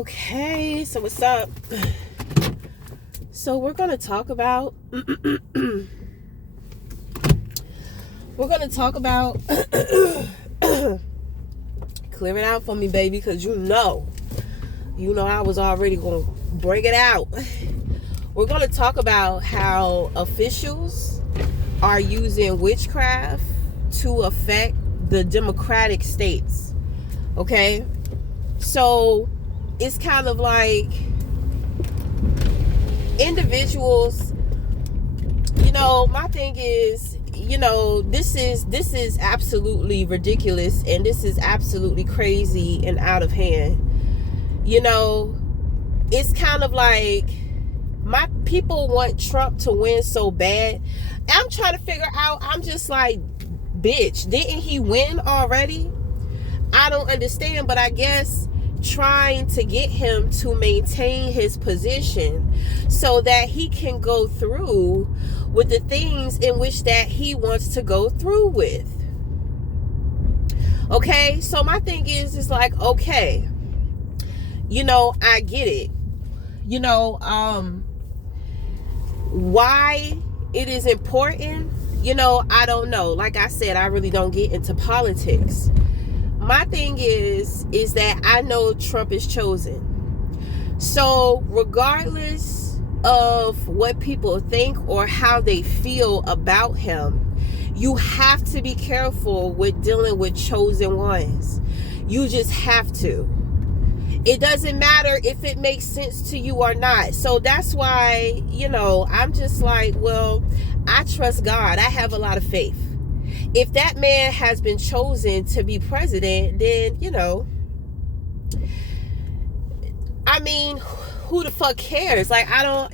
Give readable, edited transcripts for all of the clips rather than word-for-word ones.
Okay, so what's up? So we're going to talk about clear it out for me, baby, because you know I was already going to bring it out. We're going to talk about how officials are using witchcraft to affect the democratic states. Okay? So it's kind of like individuals, my thing is, this is absolutely ridiculous, and this is absolutely crazy and out of hand. It's kind of like my people want Trump to win so bad. I'm trying to figure out, I'm just like, bitch, didn't he win already? I don't understand, but I guess trying to get him to maintain his position so that he can go through with the things in which that he wants to go through with. Okay, so my thing is like, okay, I get it. Why it is important, I don't know. Like I said, I really don't get into politics. My thing is that I know Trump is chosen. So regardless of what people think or how they feel about him, you have to be careful with dealing with chosen ones. You just have to. It doesn't matter if it makes sense to you or not. So that's why, I'm just like, well, I trust God. I have a lot of faith. If that man has been chosen to be president, then, I mean, who the fuck cares? Like, I don't,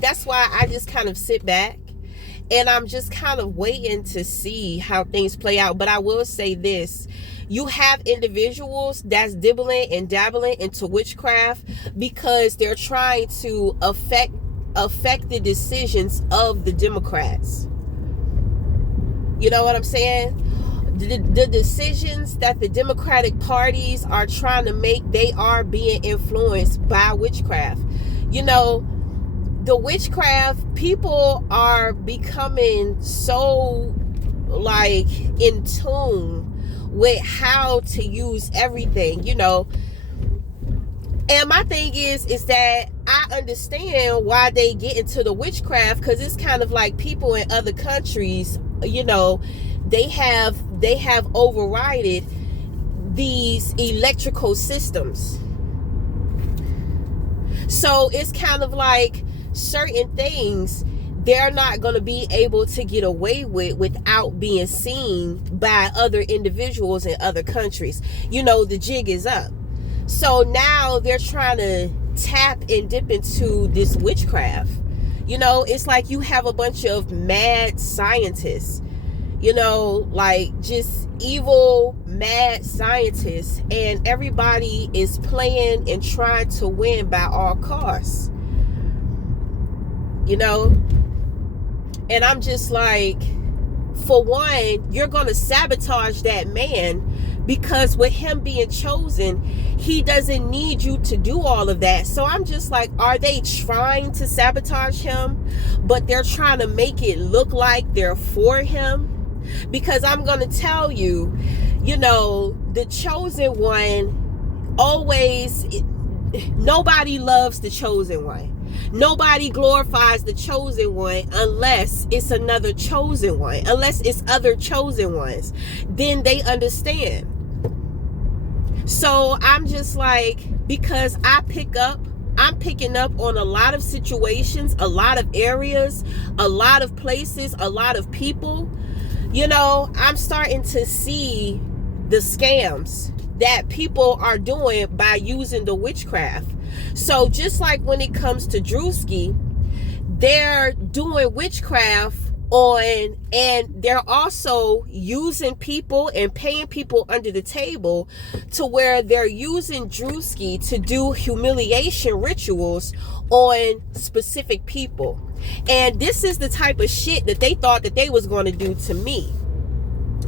that's why I just kind of sit back and I'm just kind of waiting to see how things play out. But I will say this. You have individuals that's dibbling and dabbling into witchcraft because they're trying to affect the decisions of the Democrats. You know what I'm saying? The decisions that the Democratic parties are trying to make, they are being influenced by witchcraft. The witchcraft, people are becoming so like in tune with how to use everything, And my thing is that I understand why they get into the witchcraft, because it's kind of like people in other countries, they have overridden these electrical systems. So it's kind of like certain things they're not going to be able to get away with without being seen by other individuals in other countries. The jig is up. So now they're trying to tap and dip into this witchcraft. It's like you have a bunch of mad scientists, like just evil, mad scientists, and everybody is playing and trying to win by all costs. And I'm just like, for one, you're going to sabotage that man, because with him being chosen, he doesn't need you to do all of that. So I'm just like, are they trying to sabotage him, but they're trying to make it look like they're for him? Because I'm going to tell you, the chosen one always, nobody loves the chosen one. Nobody glorifies the chosen one unless it's another chosen one, unless it's other chosen ones. Then they understand. So I'm just like, because I'm picking up on a lot of situations, a lot of areas, a lot of places, a lot of people, I'm starting to see the scams that people are doing by using the witchcraft. So just like when it comes to Drewski, they're doing witchcraft on, and they're also using people and paying people under the table to where they're using Drewski to do humiliation rituals on specific people. And this is the type of shit that they thought that they was going to do to me.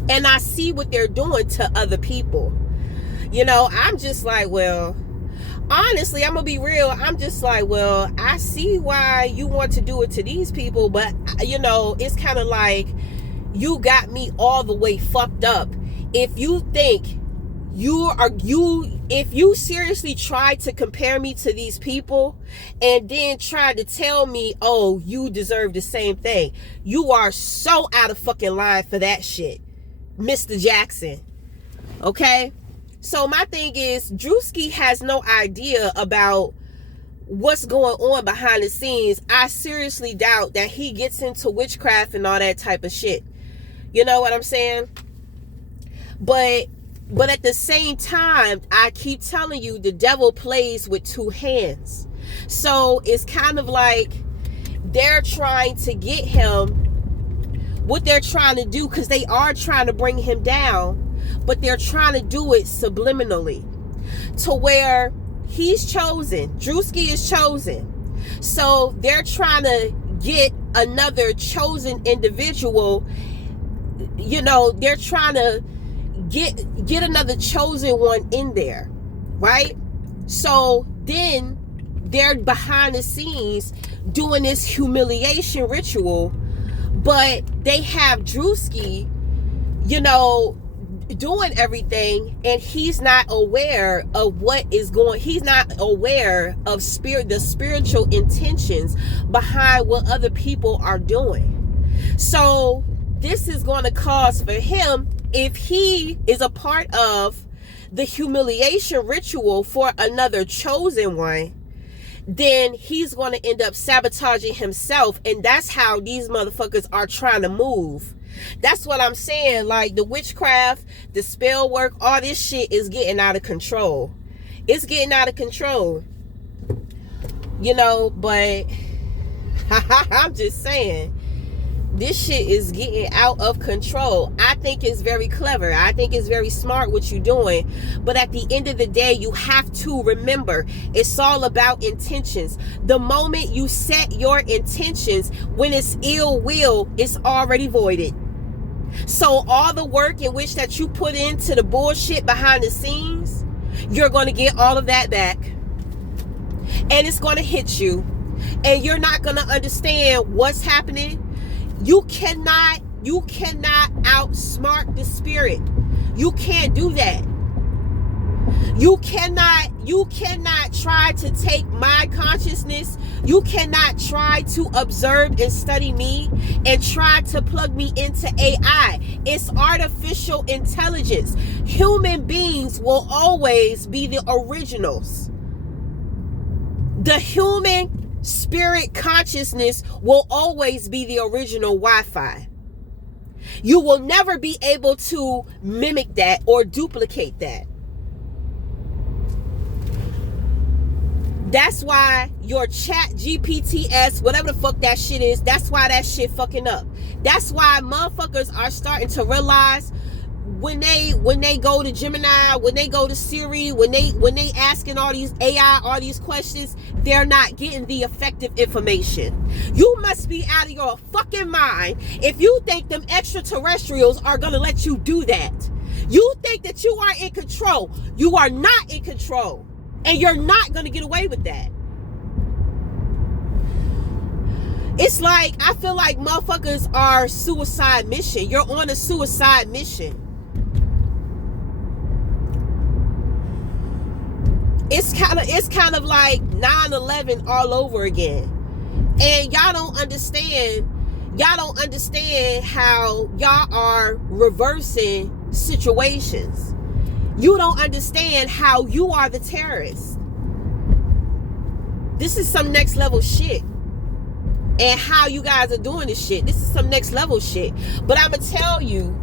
And I see what they're doing to other people. I'm just like, well, honestly, I'm gonna be real. I'm just like, well, I see why you want to do it to these people, but it's kind of like you got me all the way fucked up. If you think if you seriously try to compare me to these people and then try to tell me, oh, you deserve the same thing, you are so out of fucking line for that shit, Mr. Jackson. Okay? So my thing is, Drewski has no idea about what's going on behind the scenes. I seriously doubt that he gets into witchcraft and all that type of shit. You know what I'm saying? But at the same time, I keep telling you, the devil plays with two hands. So it's kind of like they're trying to get him, what they're trying to do, because they are trying to bring him down, but they're trying to do it subliminally to where he's chosen. Drewski is chosen. So they're trying to get another chosen individual. They're trying to get another chosen one in there, right? So then they're behind the scenes doing this humiliation ritual, but they have Drewski, doing everything, and he's not aware of what is going. He's not aware of the spiritual intentions behind what other people are doing. So this is going to cause for him, if he is a part of the humiliation ritual for another chosen one, then he's going to end up sabotaging himself. And that's how these motherfuckers are trying to move. That's what I'm saying. Like, the witchcraft, the spell work, all this shit is getting out of control. It's getting out of control. But I'm just saying, this shit is getting out of control. I think it's very clever. I think it's very smart what you're doing. But at the end of the day, you have to remember, it's all about intentions. The moment you set your intentions, when it's ill will, it's already voided. So all the work in which that you put into the bullshit behind the scenes, you're going to get all of that back. And it's going to hit you. And you're not going to understand what's happening. You cannot outsmart the spirit. You can't do that. You cannot try to take my consciousness. You cannot try to observe and study me and try to plug me into AI. It's artificial intelligence. Human beings will always be the originals. The human spirit consciousness will always be the original Wi-Fi. You will never be able to mimic that or duplicate that. That's why your chat GPTs, whatever the fuck that shit is, that's why that shit fucking up. That's why motherfuckers are starting to realize when they go to Gemini, when they go to Siri, when they asking all these AI all these questions, they're not getting the effective information. You must be out of your fucking mind if you think them extraterrestrials are gonna let you do that. You think that you are in control. You are not in control. And you're not gonna get away with that. It's like, I feel like motherfuckers are suicide mission. You're on a suicide mission. It's kind of like 9/11 all over again. And y'all don't understand how y'all are reversing situations. You don't understand how you are the terrorist. This is some next level shit. And how you guys are doing this shit. This is some next level shit. But I'm going to tell you,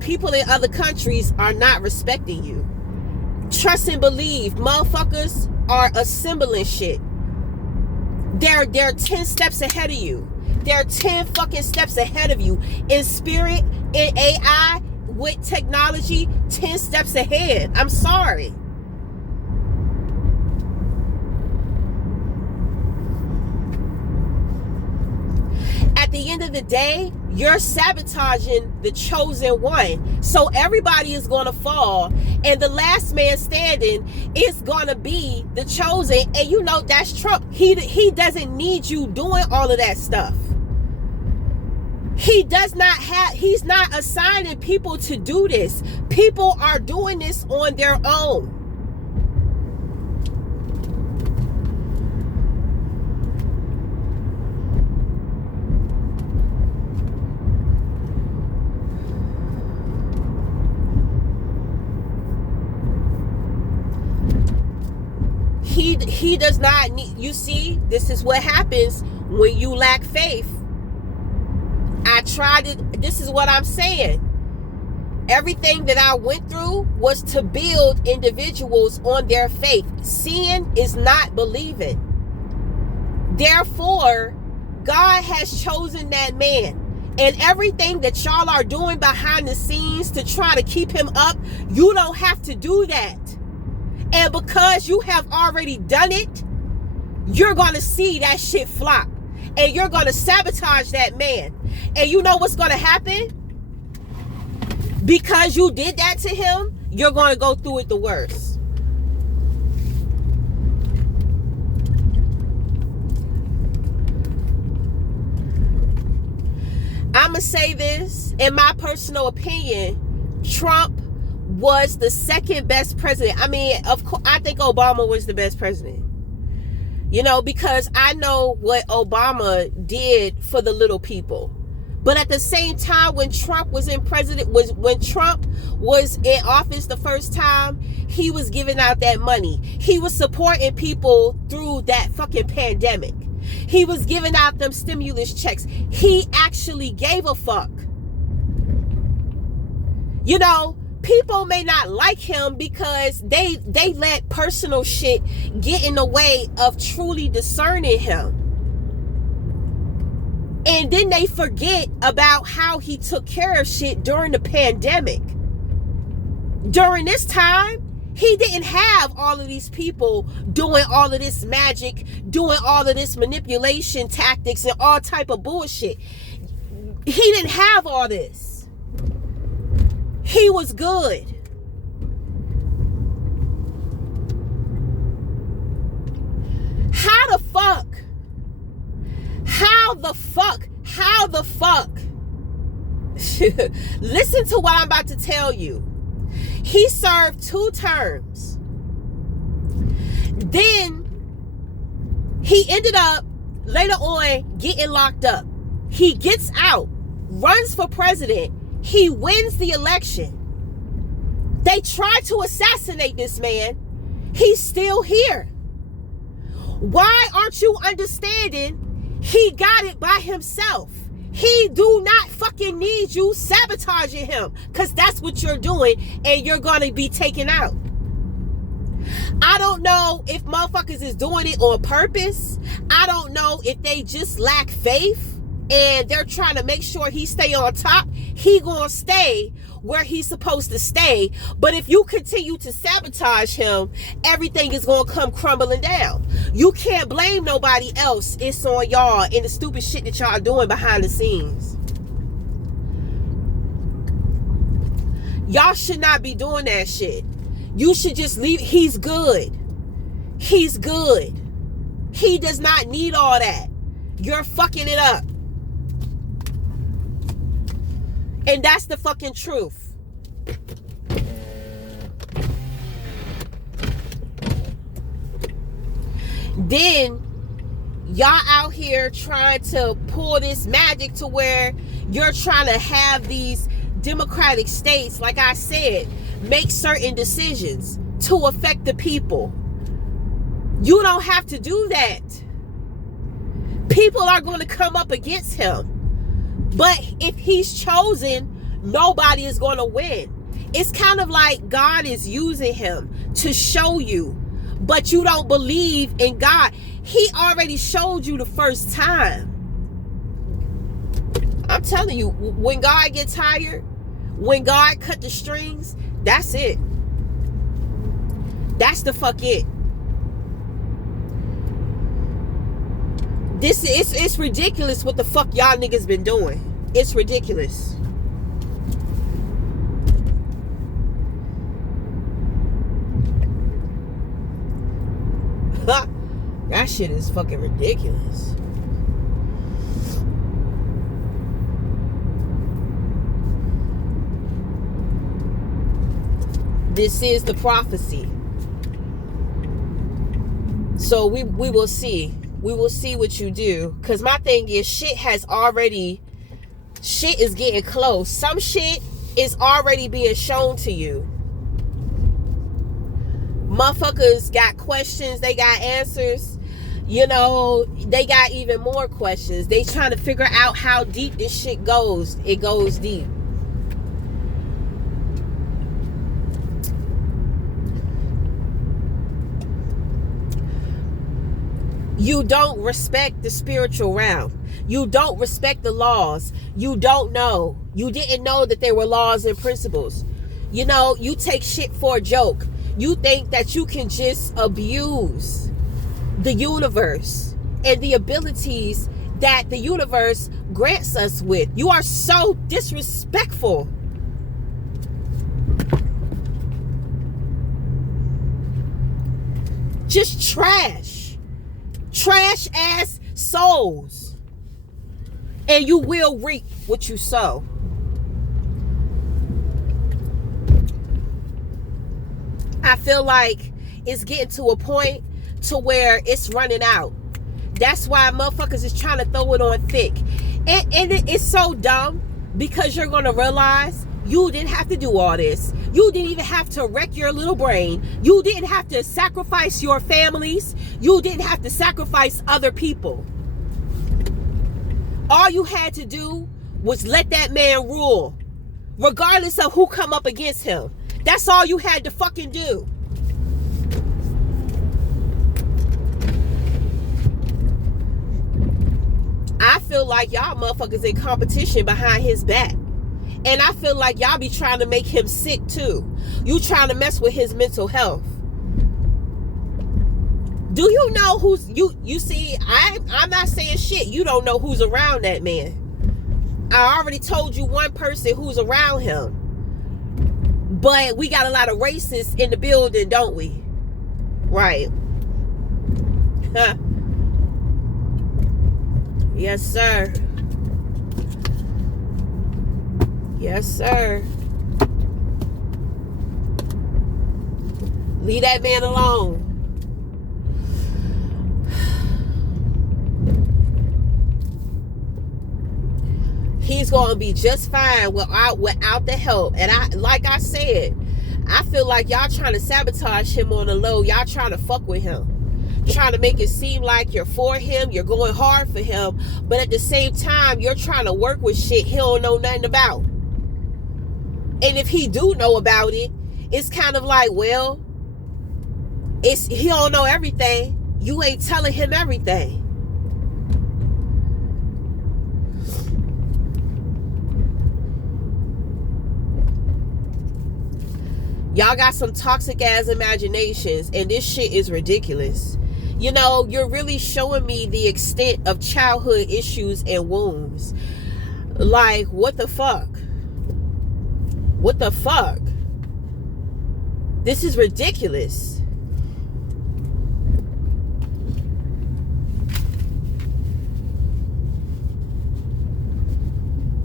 people in other countries are not respecting you. Trust and believe, motherfuckers are assembling shit. They're 10 steps ahead of you. They're 10 fucking steps ahead of you. In spirit, in AI, with technology, 10 steps ahead. I'm sorry. At at the end of the day, you're sabotaging the chosen one. So everybody is going to fall, and the last man standing is going to be the chosen. And you know that's Trump. He doesn't need you doing all of that stuff. He's not assigning people to do this. People are doing this on their own. He does not need, you see, this is what happens when you lack faith. This is what I'm saying. Everything that I went through was to build individuals on their faith. Seeing is not believing. Therefore, God has chosen that man. And everything that y'all are doing behind the scenes to try to keep him up, you don't have to do that. And because you have already done it, you're going to see that shit flop. And you're going to sabotage that man. And you know what's going to happen? Because you did that to him, you're going to go through it the worst. I'm going to say this, in my personal opinion, Trump was the second best president. I mean, of course, I think Obama was the best president. You know, because I know what Obama did for the little people. But at the same time, when Trump was in office the first time, he was giving out that money. He was supporting people through that fucking pandemic. He was giving out them stimulus checks. He actually gave a fuck. You know, people may not like him because they let personal shit get in the way of truly discerning him. And then they forget about how he took care of shit during the pandemic. During this time, he didn't have all of these people doing all of this magic, doing all of this manipulation tactics and all type of bullshit. He didn't have all this. He was good. How the fuck? Listen to what I'm about to tell you. He served 2 terms. Then he ended up later on getting locked up. He gets out, runs for president. He wins the election. They try to assassinate this man. He's still here. Why aren't you understanding? He got it by himself. He do not fucking need you sabotaging him, because that's what you're doing, and you're going to be taken out. I don't know if motherfuckers is doing it on purpose. I don't know if they just lack faith and they're trying to make sure he stay on top. He gonna stay where he's supposed to stay. But if you continue to sabotage him, everything is gonna come crumbling down. You can't blame nobody else. It's on y'all and the stupid shit that y'all doing behind the scenes. Y'all should not be doing that shit. You should just leave. He's good. He's good. He does not need all that. You're fucking it up. And that's the fucking truth. Then y'all out here trying to pull this magic to where you're trying to have these democratic states, like I said, make certain decisions to affect the people. You don't have to do that. People are going to come up against him. But if he's chosen, nobody is going to win. It's kind of like God is using him to show you, but you don't believe in God. He already showed you the first time. I'm telling you, when God gets tired, when God cut the strings, that's it. That's the fuck it. It's ridiculous what the fuck y'all niggas been doing. It's ridiculous. That shit is fucking ridiculous. This is the prophecy. So we will see. We will see what you do. Because my thing is, shit is getting close. Some shit is already being shown to you. Motherfuckers got questions. They got answers. You know, they got even more questions. They trying to figure out how deep this shit goes. It goes deep. You don't respect the spiritual realm. You don't respect the laws. You don't know. You didn't know that there were laws and principles. You know, you take shit for a joke. You think that you can just abuse the universe and the abilities that the universe grants us with. You are so disrespectful. Just trash. Trash ass souls. And you will reap what you sow. I feel like it's getting to a point to where it's running out. That's why motherfuckers is trying to throw it on thick. And it's so dumb, because you're going to realize you didn't have to do all this. You didn't even have to wreck your little brain. You didn't have to sacrifice your families. You didn't have to sacrifice other people. All you had to do was let that man rule, regardless of who come up against him. That's all you had to fucking do. I feel like y'all motherfuckers in competition behind his back. And I feel like y'all be trying to make him sick too. You trying to mess with his mental health. Do you know who's you see, I'm not saying shit. You don't know who's around that man. I already told you one person who's around him. But we got a lot of racists in the building, don't we? Right. Huh. Yes, sir. Yes, sir. Leave that man alone. He's going to be just fine without the help. And like I said, I feel like y'all trying to sabotage him on the low. Y'all trying to fuck with him. Trying to make it seem like you're for him. You're going hard for him. But at the same time, you're trying to work with shit he don't know nothing about. And if he do know about it, it's kind of like, well, he don't know everything. You ain't telling him everything. Y'all got some toxic ass imaginations, and this shit is ridiculous. You know, you're really showing me the extent of childhood issues and wounds. Like, what the fuck? What the fuck? This is ridiculous.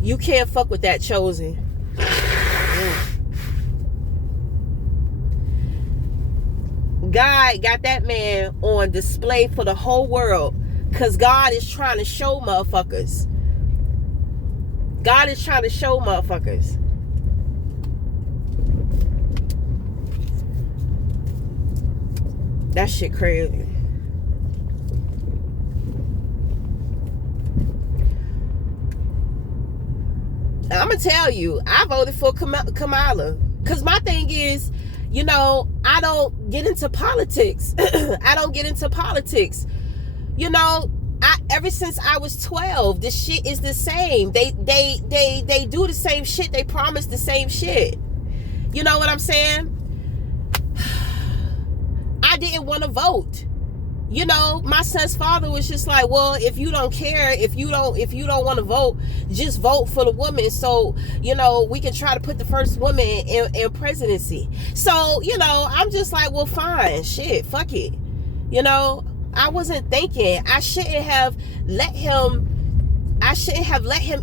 You can't fuck with that, Chosen. God got that man on display for the whole world, because God is trying to show motherfuckers. God is trying to show motherfuckers. That shit crazy. I'm gonna tell you, I voted for Kamala, because my thing is, you know, I don't get into politics. I don't get into politics. You know, ever since I was 12, this shit is the same. They do the same shit. They promise the same shit. You know what I'm saying? I didn't want to vote. You know, my son's father was just like, well, if you don't care, if you don't want to vote, just vote for the woman. So, you know, we can try to put the first woman in presidency. So, you know, I'm just like, well, fine, shit, fuck it. You know, I wasn't thinking. I shouldn't have let him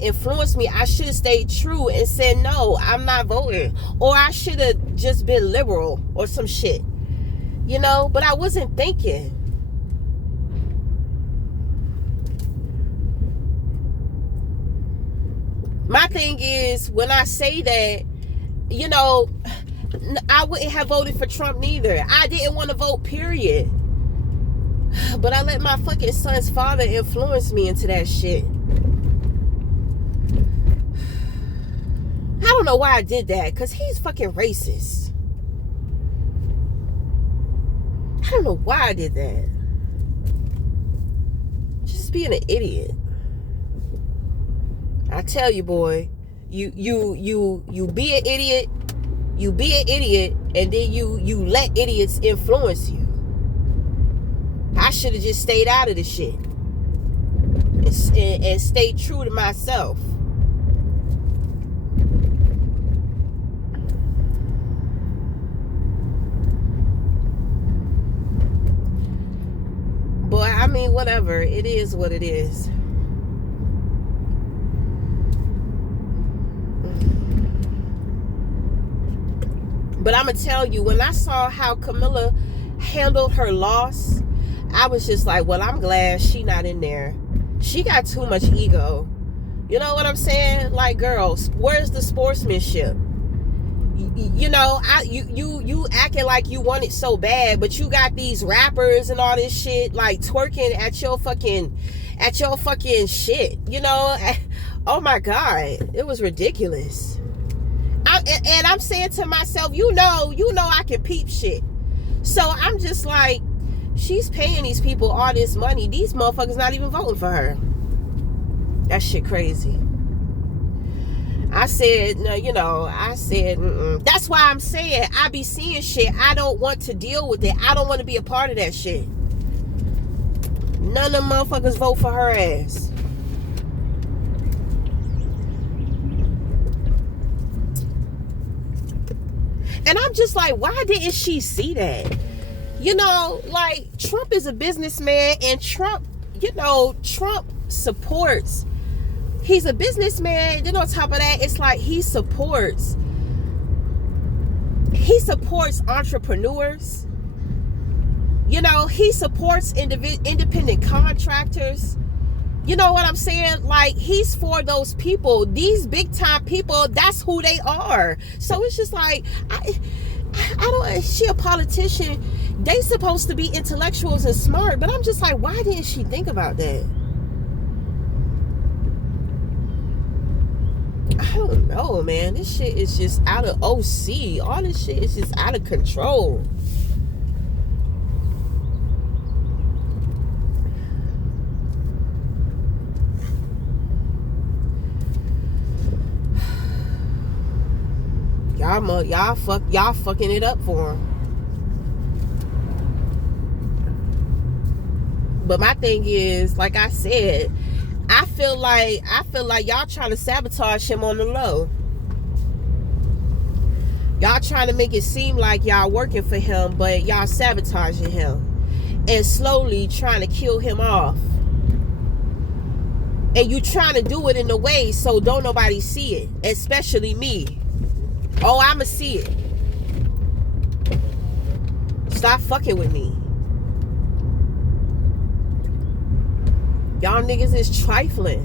influence me. I should have stayed true and said, no, I'm not voting. Or I should have just been liberal or some shit. You know, but I wasn't thinking. My thing is, when I say that, you know, I wouldn't have voted for Trump neither. I didn't want to vote, period. But I let my fucking son's father influence me into that shit. I don't know why I did that, because he's fucking racist. I don't know why I did that. Just being an idiot. I tell you, boy, you be an idiot, and then you let idiots influence you. I should have just stayed out of the shit and stayed true to myself. Boy, I mean, whatever. It is what it is. But I'm going to tell you, when I saw how Camilla handled her loss, I was just like, well, I'm glad she not in there. She got too much ego. You know what I'm saying? Like, girls, where's the sportsmanship? You know, you acting like you want it so bad, but you got these rappers and all this shit like twerking at your fucking shit. You know, oh my God, it was ridiculous. And I'm saying to myself, you know, I can peep shit. So I'm just like, she's paying these people all this money. These motherfuckers not even voting for her. That shit crazy. I said, no, you know, That's why I'm saying I be seeing shit. I don't want to deal with it. I don't want to be a part of that shit. None of them motherfuckers vote for her ass. And I'm just like, why didn't she see that? You know, like, Trump is a businessman, and Trump supports. He's a businessman. Then on top of that, it's like he supports entrepreneurs. You know, he supports independent contractors. You know what I'm saying? Like, he's for those people. These big time people, that's who they are. So it's just like, I don't, she a politician. They supposed to be intellectuals and smart, but I'm just like, why didn't she think about that? I don't know, man. This shit is just out of OC. All this shit is just out of control. Y'all fucking it up for him. But my thing is, like I said, I feel like y'all trying to sabotage him on the low. Y'all trying to make it seem like y'all working for him, but y'all sabotaging him and slowly trying to kill him off. And you trying to do it in a way so don't nobody see it, especially me. Oh, I'ma see it. Stop fucking with me. Y'all niggas is trifling.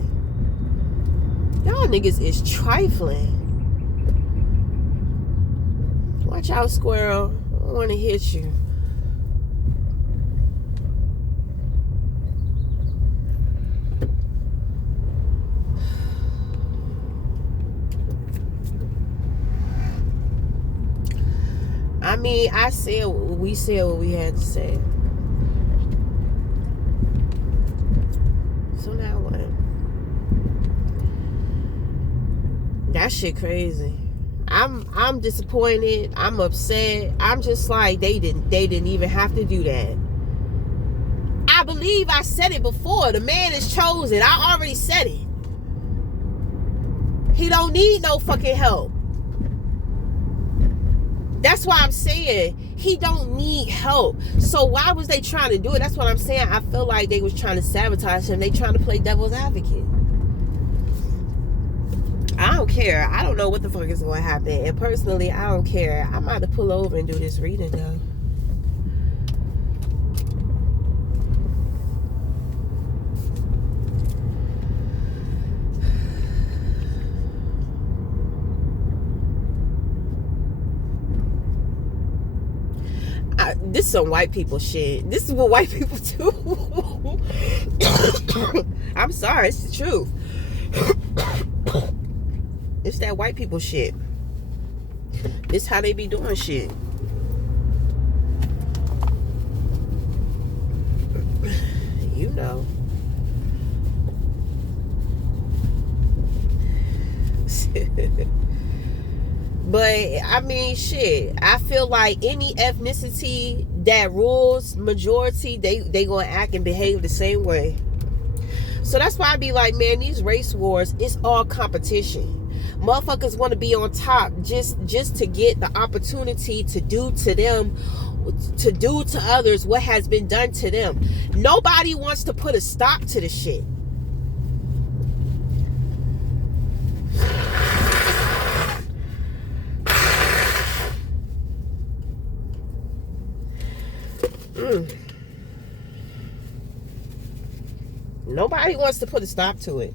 Y'all niggas is trifling. Watch out, squirrel. I don't want to hit you. I mean, we said what we had to say. So now what? That shit crazy. I'm disappointed. I'm upset. I'm just like, they didn't even have to do that. believe I said it before. The man is chosen. I already said it. He don't need no fucking help. That's why I'm saying he don't need help. So why was they trying to do it? That's what I'm saying. I feel like they was trying to sabotage him. They trying to play devil's advocate. I don't care. I don't know what the fuck is going to happen. And personally, I don't care. I'm about to pull over and do this reading though. This is some white people shit. This is what white people do. I'm sorry, it's the truth. It's that white people shit. It's how they be doing shit. You know. But I mean, shit. I feel like any ethnicity that rules majority, they gonna act and behave the same way. So that's why I be like, man, these race wars, it's all competition. Motherfuckers want to be on top just to get the opportunity to do to them, to do to others what has been done to them. Nobody wants to put a stop to the shit. Nobody wants to put a stop to it.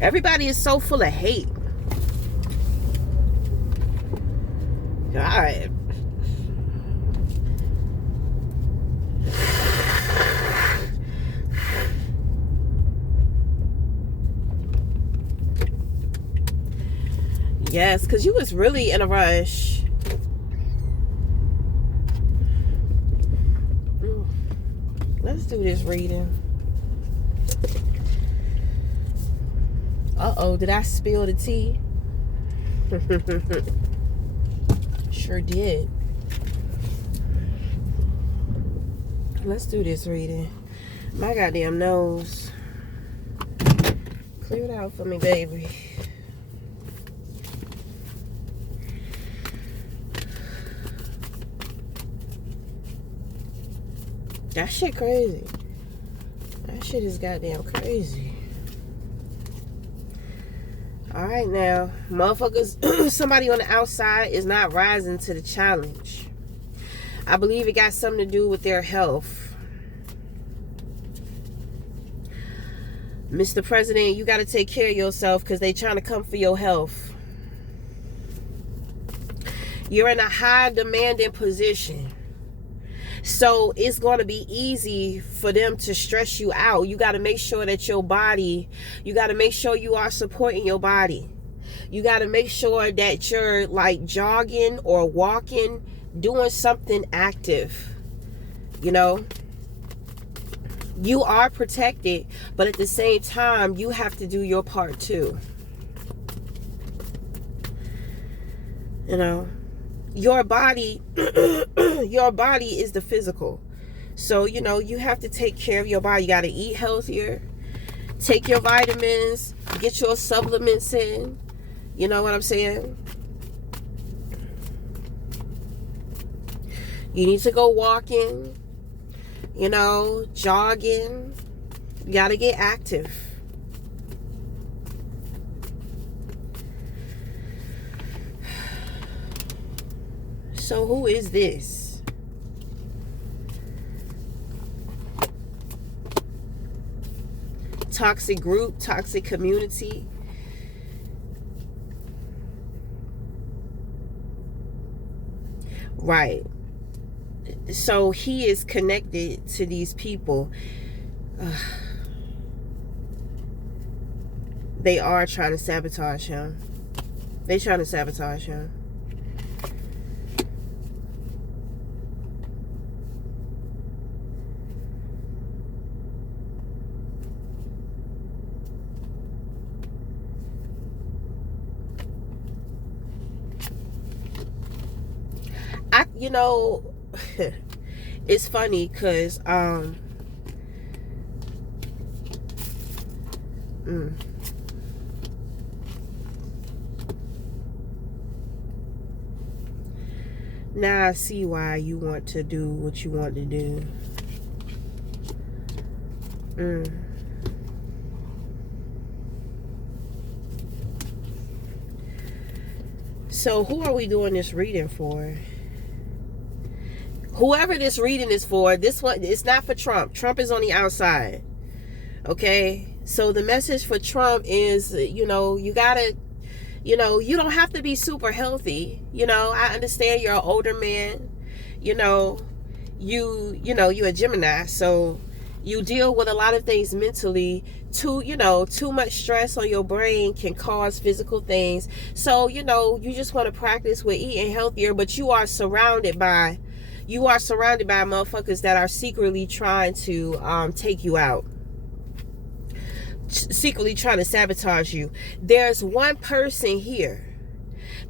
Everybody is so full of hate. God. Yes, because you was really in a rush. Let's do this reading. Uh-oh, did I spill the tea? Sure did. Let's do this reading. My goddamn nose. Clear it out for me, baby. That shit crazy. That shit is goddamn crazy. All right now, motherfuckers, somebody on the outside is not rising to the challenge. I believe it got something to do with their health. Mr. President, you got to take care of yourself because they trying to come for your health. You're in a high demanding position. So it's going to be easy for them to stress you out. You got to make sure that your body, you got to make sure you are supporting your body. You got to make sure that you're like jogging or walking, doing something active. You know, you are protected, but at the same time, you have to do your part too. You know, your body is the physical. So, you know, you have to take care of your body. You got to eat healthier, take your vitamins, get your supplements in. You know what I'm saying? You need to go walking, you know, jogging. You got to get active. So who is this? Toxic group, toxic community. Right. So he is connected to these people. They are trying to sabotage him. They're trying to sabotage him. You know, It's funny because now I see why you want to do what you want to do. So who are we doing this reading for? Whoever this reading is for, this one, it's not for Trump. Trump is on the outside. Okay? So the message for Trump is, you gotta, you don't have to be super healthy. I understand you're an older man. You're a Gemini, so you deal with a lot of things mentally. Too much stress on your brain can cause physical things. So, you just want to practice with eating healthier, but you are surrounded by motherfuckers that are secretly trying to take you out. Secretly trying to sabotage you. There's one person here.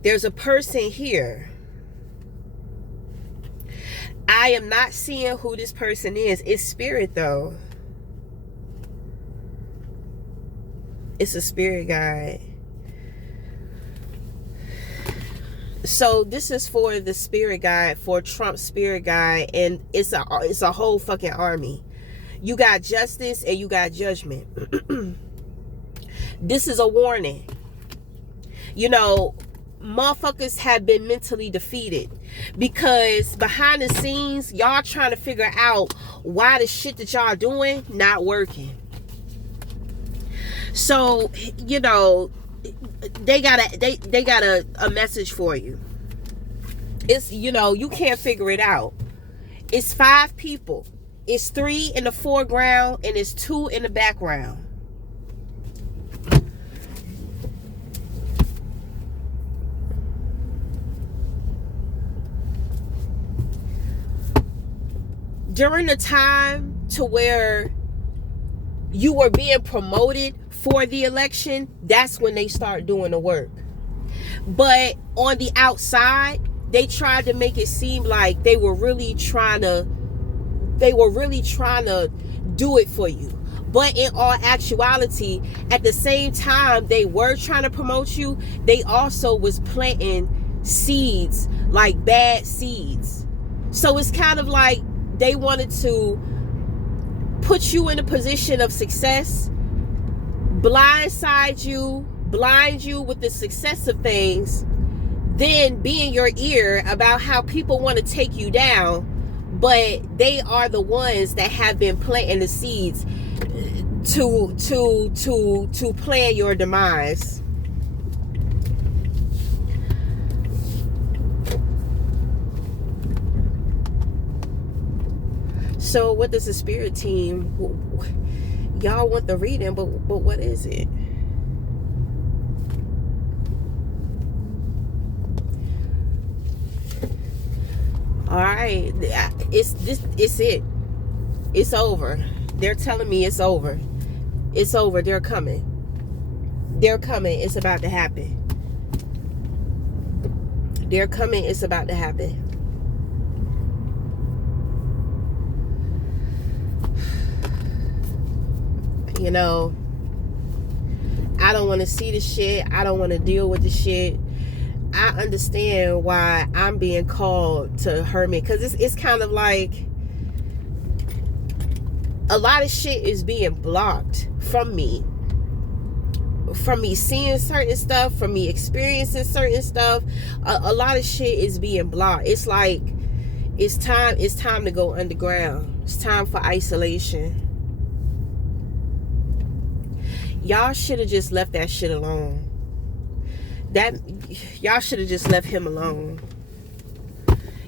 There's a person here. I am not seeing who this person is. It's spirit though. It's a spirit guide. So this is for the spirit guide, for Trump's spirit guide, and it's a whole fucking army. You got justice and you got judgment. This is a warning. Motherfuckers have been mentally defeated because behind the scenes, y'all trying to figure out why the shit that y'all doing not working. So, they got a message for you. It's, you can't figure it out. It's 5 people. It's 3 in the foreground and it's 2 in the background. During the time to where you were being promoted for the election, that's when they start doing the work. But on the outside, they tried to make it seem like they were really trying to do it for you. But in all actuality, at the same time they were trying to promote you, they also was planting seeds, like bad seeds. So it's kind of like they wanted to put you in a position of success, blind you with the success of things, then be in your ear about how people want to take you down, but they are the ones that have been planting the seeds to plan your demise. So what does the spirit team, y'all want the reading, but what is it? All right, it's it. It's over. They're telling me it's over. It's over. They're coming. It's about to happen. They're coming. It's about to happen. I don't want to see the shit. I don't want to deal with the shit. I understand why I'm being called to hermit, because it's kind of like a lot of shit is being blocked from me seeing certain stuff, from me experiencing certain stuff. A lot of shit is being blocked. It's like it's time to go underground. It's time for isolation. Y'all should have just left that shit alone. Y'all should have just left him alone.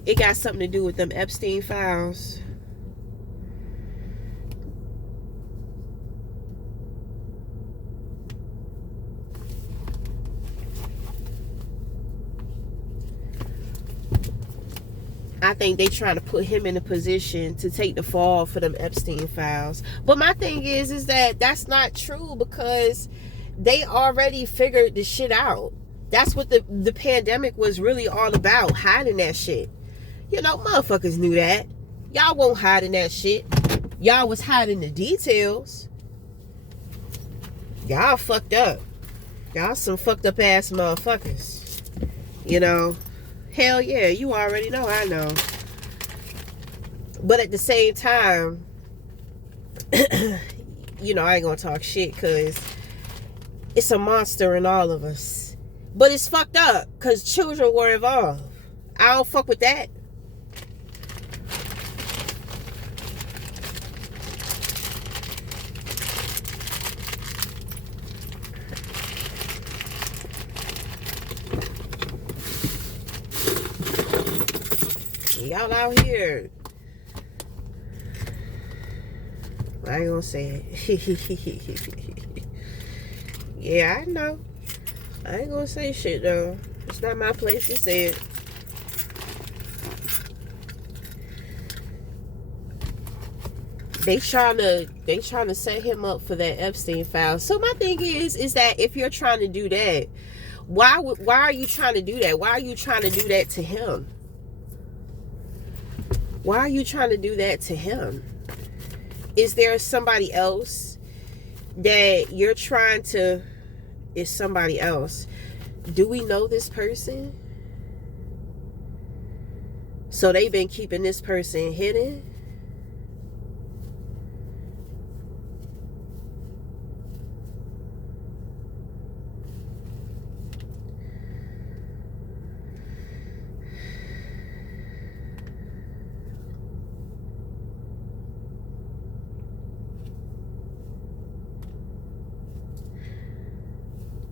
It got something to do with them Epstein files. I think they trying to put him in a position to take the fall for them Epstein files. But my thing is that that's not true, because they already figured the shit out. That's what the pandemic was really all about, hiding that shit. Motherfuckers knew that. Y'all won't hide in that shit. Y'all was hiding the details. Y'all fucked up. Y'all some fucked up ass motherfuckers. You know, hell yeah, you already know, I know. But at the same time, you know, I ain't gonna talk shit because it's a monster in all of us. But it's fucked up because children were involved. I don't fuck with that. Y'all out here. I ain't gonna say it. Yeah, I know. I ain't gonna say shit though. It's not my place to say it. They trying to set him up for that Epstein file. So my thing is that if you're trying to do that, why are you trying to do that? Why are you trying to do that to him? Why are you trying to do that to him? Is there somebody else that you're trying to... Is somebody else? Do we know this person? So they've been keeping this person hidden?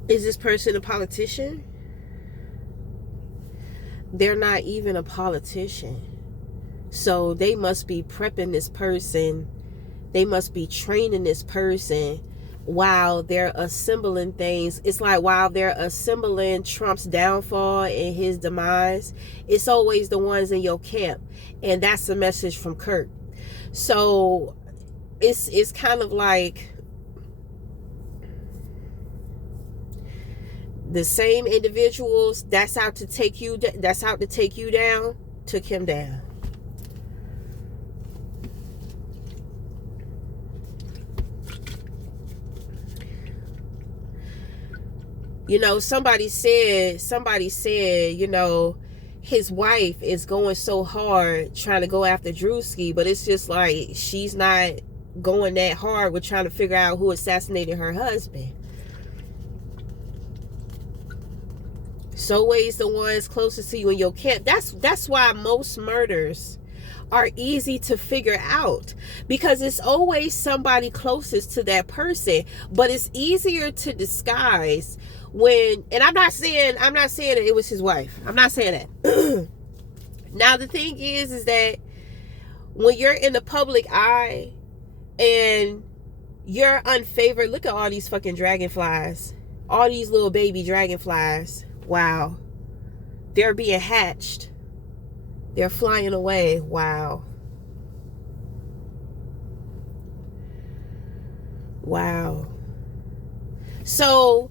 Is this person a politician? They're not even a politician. So they must be prepping this person. They must be training this person while they're assembling things. It's like while they're assembling Trump's downfall and his demise, it's always the ones in your camp. And that's the message from Kirk. So it's kind of like the same individuals that's out to take you down took him down. You know, somebody said, you know, his wife is going so hard trying to go after Drewski, but it's just like she's not going that hard with trying to figure out who assassinated her husband. It's always the ones closest to you in your camp. That's why most murders are easy to figure out, because it's always somebody closest to that person. But it's easier to disguise when, and I'm not saying that it was his wife. I'm not saying that. Now the thing is that when you're in the public eye and you're unfavored, look at all these fucking dragonflies, all these little baby dragonflies. Wow. They're being hatched. They're flying away. Wow. Wow. So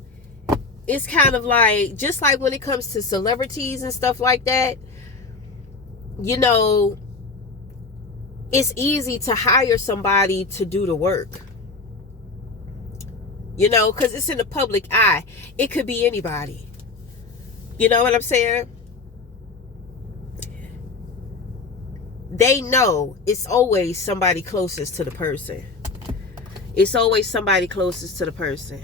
it's kind of like, just like when it comes to celebrities and stuff like that, you know, it's easy to hire somebody to do the work. You know, because it's in the public eye. It could be anybody. You know what I'm saying? They know it's always somebody closest to the person. It's always somebody closest to the person.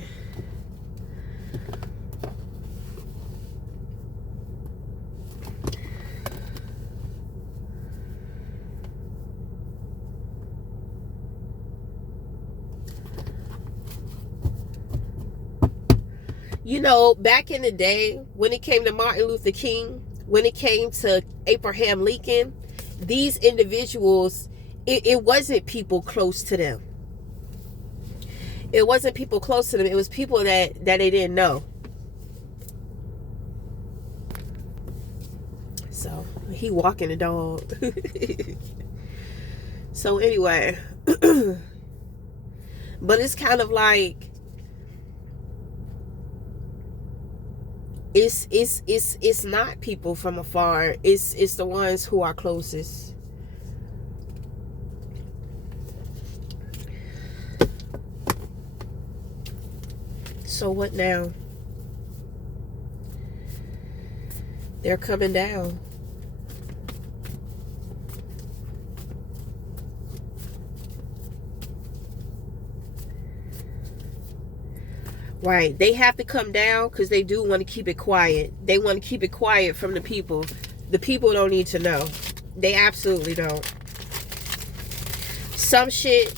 You know, back in the day, when it came to Martin Luther King, when it came to Abraham Lincoln, these individuals, it wasn't people close to them. It wasn't people close to them. It was people that they didn't know. So, he walking the dog. So, anyway. But it's kind of like, it's not people from afar. It's the ones who are closest. So what now? They're coming down. Right. They have to come down because they do want to keep it quiet. They want to keep it quiet from the people. The people don't need to know. They absolutely don't. Some shit,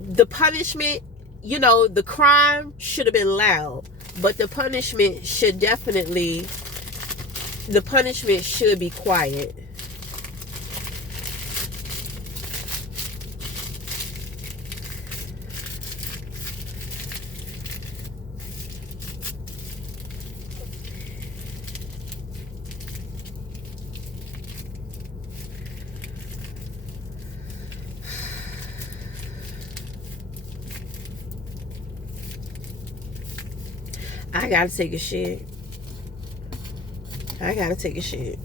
the punishment, you know, the crime should have been loud. But the punishment should be quiet. I gotta take a shit.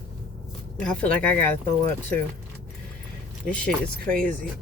I feel like I gotta throw up too. This shit is crazy.